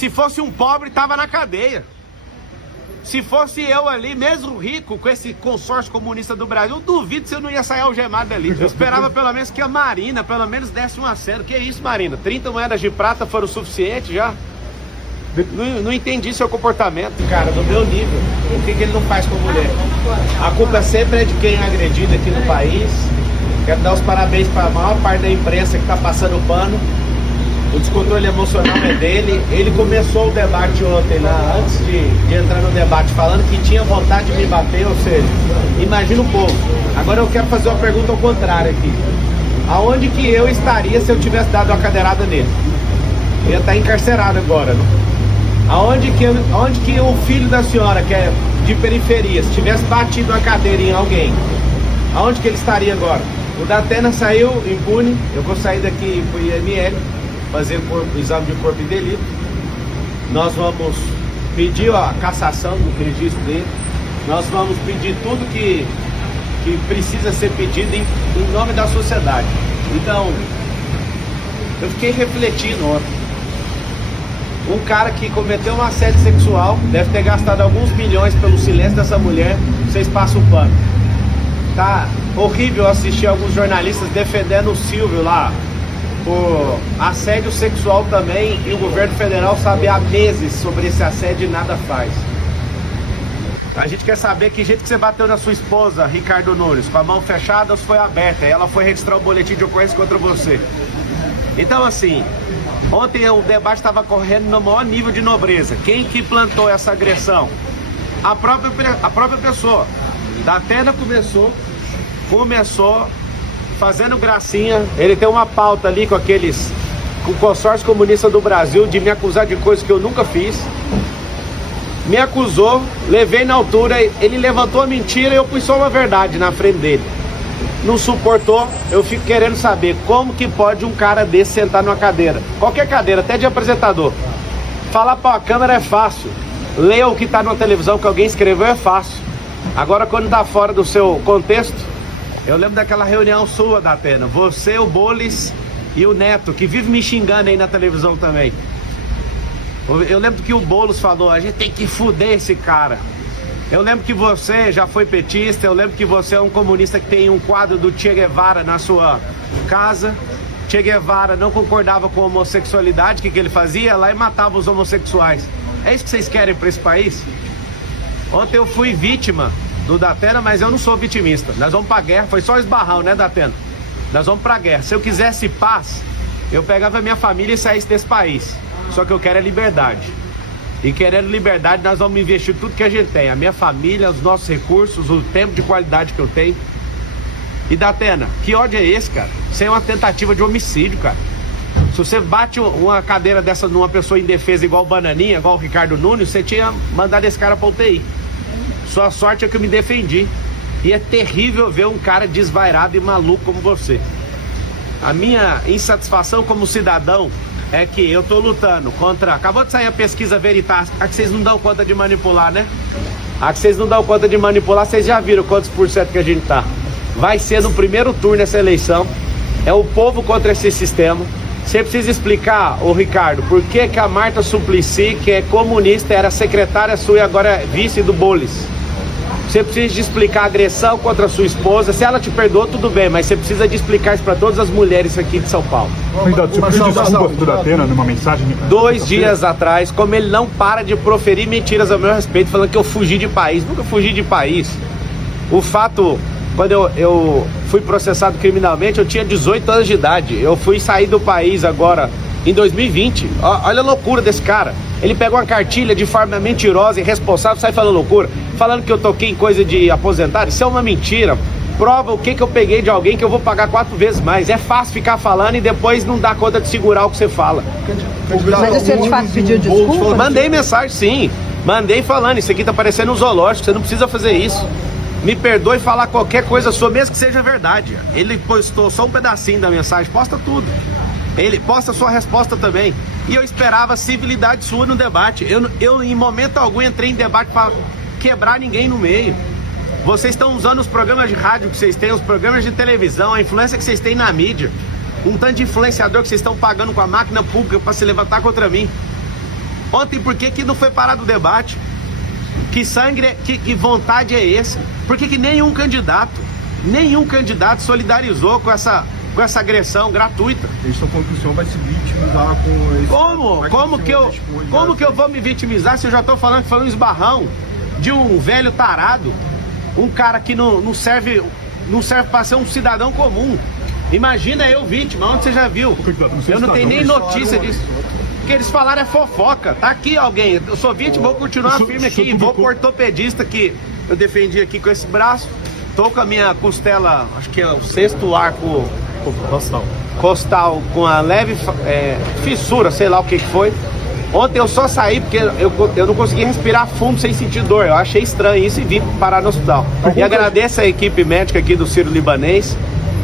Se fosse um pobre, tava na cadeia. Se fosse eu ali, mesmo rico, com esse consórcio comunista do Brasil, eu duvido se eu não ia sair algemado dali. Eu esperava pelo menos que a Marina, pelo menos desse um aceno. Que isso, Marina? 30 moedas de prata foram o suficiente já? Não entendi seu comportamento, cara, do meu nível. O que ele não faz com a mulher? A culpa sempre é de quem é agredido aqui no país. Quero dar os parabéns para a maior parte da imprensa que está passando o pano. O descontrole emocional é dele. Ele começou o debate ontem, lá, antes de entrar no debate, falando que tinha vontade de me bater, ou seja, imagina o povo. Agora eu quero fazer uma pergunta ao contrário aqui. Aonde que eu estaria se eu tivesse dado uma cadeirada nele? Eu ia estar encarcerado agora, né? Aonde que o filho da senhora, que é de periferia, se tivesse batido uma cadeira em alguém, aonde que ele estaria agora? O Datena saiu impune. Eu vou sair daqui pro IML, fazer o exame de corpo de delito. Nós vamos pedir a cassação do registro dele. Nós vamos pedir tudo que precisa ser pedido em nome da sociedade. Então, eu fiquei refletindo ontem. Um cara que cometeu um assédio sexual, deve ter gastado alguns milhões pelo silêncio dessa mulher, vocês passam o pano. Tá horrível assistir alguns jornalistas defendendo o Silvio lá por assédio sexual também, e o governo federal sabe há meses sobre esse assédio e nada faz. A gente quer saber que jeito que você bateu na sua esposa, Ricardo Nunes, com a mão fechada ou se foi aberta, e ela foi registrar o boletim de ocorrência contra você. Então assim, ontem o debate estava correndo no maior nível de nobreza. Quem que plantou essa agressão? A própria pessoa. Datena começou fazendo gracinha. Ele tem uma pauta ali com o consórcio comunista do Brasil de me acusar de coisas que eu nunca fiz. Me acusou, levei na altura, ele levantou a mentira e eu pus só uma verdade na frente dele. Não suportou, eu fico querendo saber como que pode um cara desse sentar numa cadeira, qualquer cadeira, até de apresentador. Falar para a câmera é fácil, ler o que está na televisão que alguém escreveu é fácil. Agora quando está fora do seu contexto, eu lembro daquela reunião sua, Datena, você, o Bolis e o Neto, que vive me xingando aí na televisão também. Eu lembro que o Boulos falou, a gente tem que fuder esse cara. Eu lembro que você já foi petista, eu lembro que você é um comunista que tem um quadro do Che Guevara na sua casa. Che Guevara não concordava com a homossexualidade, o que ele fazia? Lá e matava os homossexuais. É isso que vocês querem para esse país? Ontem eu fui vítima do Datena, mas eu não sou vitimista. Nós vamos pra guerra, foi só esbarrão, né, Datena? Nós vamos pra guerra. Se eu quisesse paz, eu pegava minha família e saísse desse país. Só que eu quero é liberdade. E querendo liberdade, nós vamos investir tudo que a gente tem. A minha família, os nossos recursos, o tempo de qualidade que eu tenho. E Datena, que ódio é esse, cara? Isso é uma tentativa de homicídio, cara. Se você bate uma cadeira dessa numa pessoa indefesa igual o Bananinha, igual o Ricardo Nunes, você tinha mandado esse cara pra UTI. Sua sorte é que eu me defendi. E é terrível ver um cara desvairado e maluco como você. A minha insatisfação como cidadão é que eu tô lutando contra... Acabou de sair a pesquisa Veritas, a que vocês não dão conta de manipular, né? A que vocês não dão conta de manipular, vocês já viram quantos por cento que a gente tá. Vai ser no primeiro turno essa eleição. É o povo contra esse sistema. Você precisa explicar, ô Ricardo, por que que a Marta Suplicy, que é comunista, era secretária sua e agora é vice do Bolis. Você precisa de explicar a agressão contra a sua esposa. Se ela te perdoou, tudo bem, mas você precisa de explicar isso para todas as mulheres aqui de São Paulo. Você pediu desculpas pro Datena numa mensagem? 2 dias atrás, como ele não para de proferir mentiras ao meu respeito, falando que eu fugi de país. Nunca fugi de país. O fato, quando eu fui processado criminalmente, eu tinha 18 anos de idade. Eu fui sair do país agora em 2020. Olha a loucura desse cara. Ele pegou uma cartilha de forma mentirosa e irresponsável, sai falando loucura, falando que eu toquei em coisa de aposentado. Isso é uma mentira. Prova o que eu peguei de alguém que eu vou pagar 4 vezes mais. É fácil ficar falando e depois não dar conta de segurar o que você fala. Mas o senhor de fato pediu desculpa? Mandei mensagem, sim. Mandei falando, isso aqui tá parecendo um zoológico, você não precisa fazer isso. Me perdoe falar qualquer coisa sua, mesmo que seja verdade. Ele postou só um pedacinho da mensagem, posta tudo. Ele posta sua resposta também. E eu esperava civilidade sua no debate. Eu em momento algum entrei em debate para quebrar ninguém no meio. Vocês estão usando os programas de rádio que vocês têm, os programas de televisão, a influência que vocês têm na mídia. Um tanto de influenciador que vocês estão pagando com a máquina pública para se levantar contra mim. Ontem, por que não foi parado o debate? Que sangue, que vontade é esse? Por que nenhum candidato solidarizou com essa agressão gratuita? Eles estão falando que o senhor vai se vitimizar com esse... Como que eu vou me vitimizar se eu já estou falando que foi um esbarrão de um velho tarado, um cara que não serve para ser um cidadão comum? Imagina eu vítima, onde você já viu? Eu não tenho nem notícia disso. O que eles falaram é fofoca. Tá aqui alguém, eu sou vítima, vou continuar firme aqui, vou pro ortopedista que eu defendi aqui com esse braço. Tô com a minha costela, acho que é o 6º arco costal com a leve fissura, sei lá o que foi. Ontem eu só saí porque eu não consegui respirar fundo sem sentir dor. Eu achei estranho isso e vim parar no hospital. E agradeço a equipe médica aqui do Sírio-Libanês,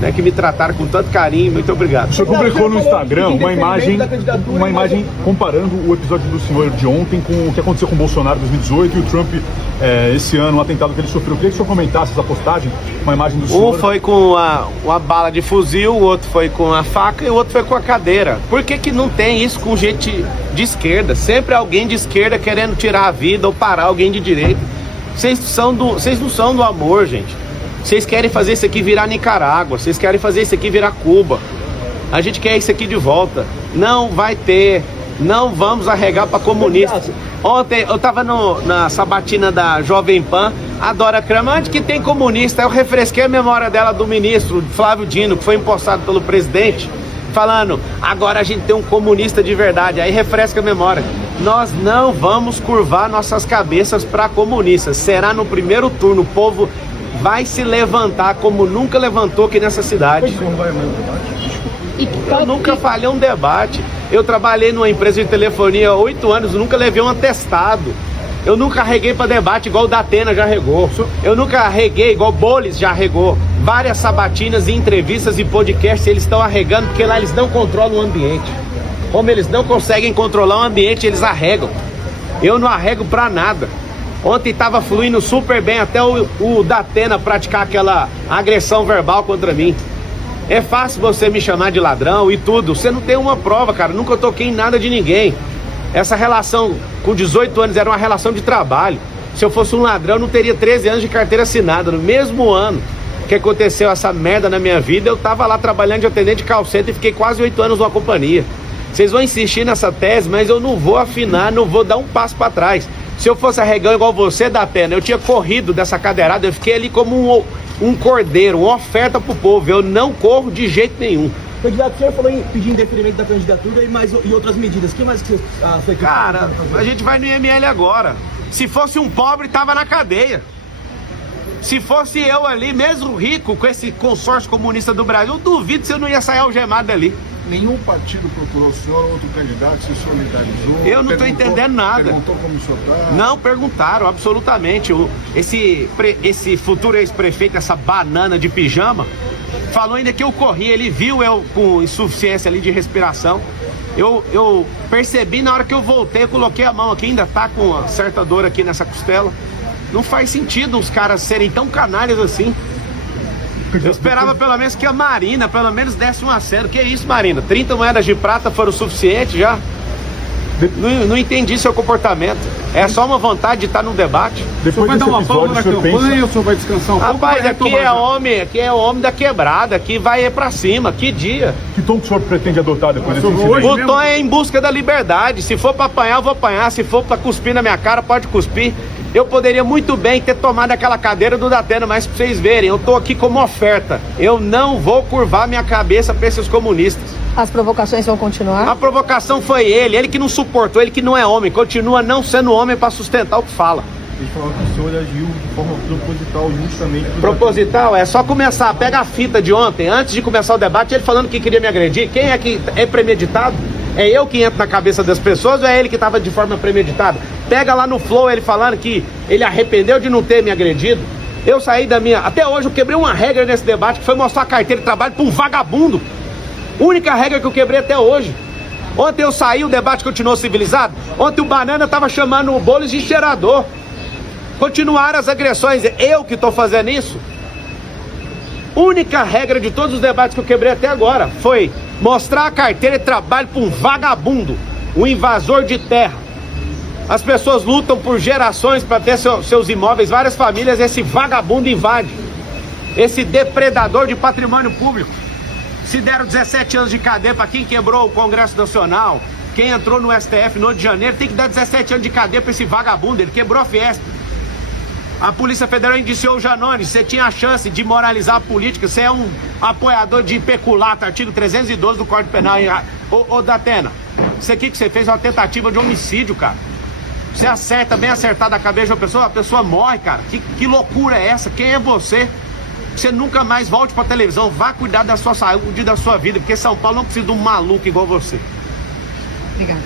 né, que me trataram com tanto carinho. Muito obrigado. O senhor publicou no Instagram uma imagem comparando o episódio do senhor de ontem com o que aconteceu com o Bolsonaro em 2018 e o Trump esse ano, o atentado que ele sofreu. Eu queria que o senhor comentasse essa postagem, uma imagem do senhor. Um foi com uma bala de fuzil, o outro foi com a faca e o outro foi com a cadeira. Por que não tem isso com gente de esquerda? Sempre alguém de esquerda querendo tirar a vida ou parar alguém de direita. Vocês não são do amor, gente. Vocês querem fazer isso aqui virar Nicarágua, vocês querem fazer isso aqui virar Cuba. A gente quer isso aqui de volta. Não vai ter, não vamos arregar para comunista. Ontem eu tava na sabatina da Jovem Pan, a Dora Kramer, onde que tem comunista? Eu refresquei a memória dela do ministro Flávio Dino, que foi empossado pelo presidente, falando, agora a gente tem um comunista de verdade. Aí refresca a memória. Nós não vamos curvar nossas cabeças para comunistas. Será no primeiro turno, o povo vai se levantar como nunca levantou aqui nessa cidade. Eu nunca falhei um debate. Eu trabalhei numa empresa de telefonia há 8 anos, nunca levei um atestado. Eu nunca arreguei para debate igual o Datena já arregou. Eu nunca arreguei igual o Bolis já arregou. Várias sabatinas, entrevistas e podcasts eles estão arregando porque lá eles não controlam o ambiente. Como eles não conseguem controlar o ambiente, eles arregam. Eu não arrego para nada. Ontem estava fluindo super bem até o Datena praticar aquela agressão verbal contra mim. É fácil você me chamar de ladrão e tudo. Você não tem uma prova, cara. Nunca toquei em nada de ninguém. Essa relação com 18 anos era uma relação de trabalho. Se eu fosse um ladrão, eu não teria 13 anos de carteira assinada. No mesmo ano que aconteceu essa merda na minha vida, eu tava lá trabalhando de atendente de call center e fiquei quase 8 anos numa companhia. Vocês vão insistir nessa tese, mas eu não vou afinar, não vou dar um passo para trás. Se eu fosse arregão igual você, Datena, eu tinha corrido dessa cadeirada, eu fiquei ali como um cordeiro, uma oferta pro povo. Eu não corro de jeito nenhum. Candidato, o senhor falou em pedir indeferimento da candidatura e outras medidas. O que mais que você foi? Cara, a gente vai no IML agora. Se fosse um pobre, tava na cadeia. Se fosse eu ali, mesmo rico, com esse consórcio comunista do Brasil, eu duvido se eu não ia sair algemado dali. Nenhum partido procurou o senhor ou outro candidato se solidarizou? Eu não estou entendendo nada. Perguntou como o senhor tá? Não perguntaram, absolutamente. Esse futuro ex-prefeito, essa banana de pijama, falou ainda que eu corri. Ele viu eu com insuficiência ali de respiração. Eu percebi na hora que eu voltei, eu coloquei a mão aqui, ainda tá com uma certa dor aqui nessa costela. Não faz sentido os caras serem tão canalhas assim. Eu esperava pelo menos que a Marina pelo menos desse um aceno. Que isso, Marina? 30 moedas de prata foram o suficiente já? Não entendi seu comportamento. É só uma vontade de estar num debate. Depois vai dar uma pausa na campanha ou o senhor vai descansar um pouco? Rapaz, aqui é homem da quebrada. Aqui vai pra cima. Que dia? Que tom que o senhor pretende adotar depois desse incidente? O tom é em busca da liberdade. Se for pra apanhar, eu vou apanhar. Se for pra cuspir na minha cara, pode cuspir. Eu poderia muito bem ter tomado aquela cadeira do Datena, mas pra vocês verem, eu tô aqui como oferta. Eu não vou curvar minha cabeça pra esses comunistas. As provocações vão continuar? A provocação foi ele que não suportou, ele que não é homem, continua não sendo homem pra sustentar o que fala. Ele falou que o senhor agiu de forma proposital, justamente... Proposital? É só começar, pega a fita de ontem, antes de começar o debate, ele falando que queria me agredir. Quem é que é premeditado? É eu que entro na cabeça das pessoas ou é ele que estava de forma premeditada? Pega lá no Flow ele falando que ele arrependeu de não ter me agredido. Eu saí da minha... Até hoje eu quebrei uma regra nesse debate, que foi mostrar a carteira de trabalho para um vagabundo. Única regra que eu quebrei até hoje. Ontem eu saí, o debate continuou civilizado. Ontem o Banana estava chamando o Bolis de cheirador. Continuaram as agressões. Eu que estou fazendo isso? Única regra de todos os debates que eu quebrei até agora foi mostrar a carteira de trabalho para um vagabundo, um invasor de terra. As pessoas lutam por gerações para ter seus imóveis, várias famílias, esse vagabundo invade. Esse depredador de patrimônio público. Se deram 17 anos de cadeia para quem quebrou o Congresso Nacional, quem entrou no STF no 8 de janeiro, tem que dar 17 anos de cadeia para esse vagabundo, ele quebrou a Fiesp. A Polícia Federal indiciou o Janones, você tinha a chance de moralizar a política, você é um apoiador de peculato, artigo 312 do Código Penal. Ô Datena, isso aqui que você fez é uma tentativa de homicídio, cara. Você acerta, bem acertado a cabeça de uma pessoa morre, cara. Que loucura é essa? Quem é você? Você nunca mais volte pra televisão, vá cuidar da sua saúde e da sua vida, porque São Paulo não precisa de um maluco igual você. Obrigada.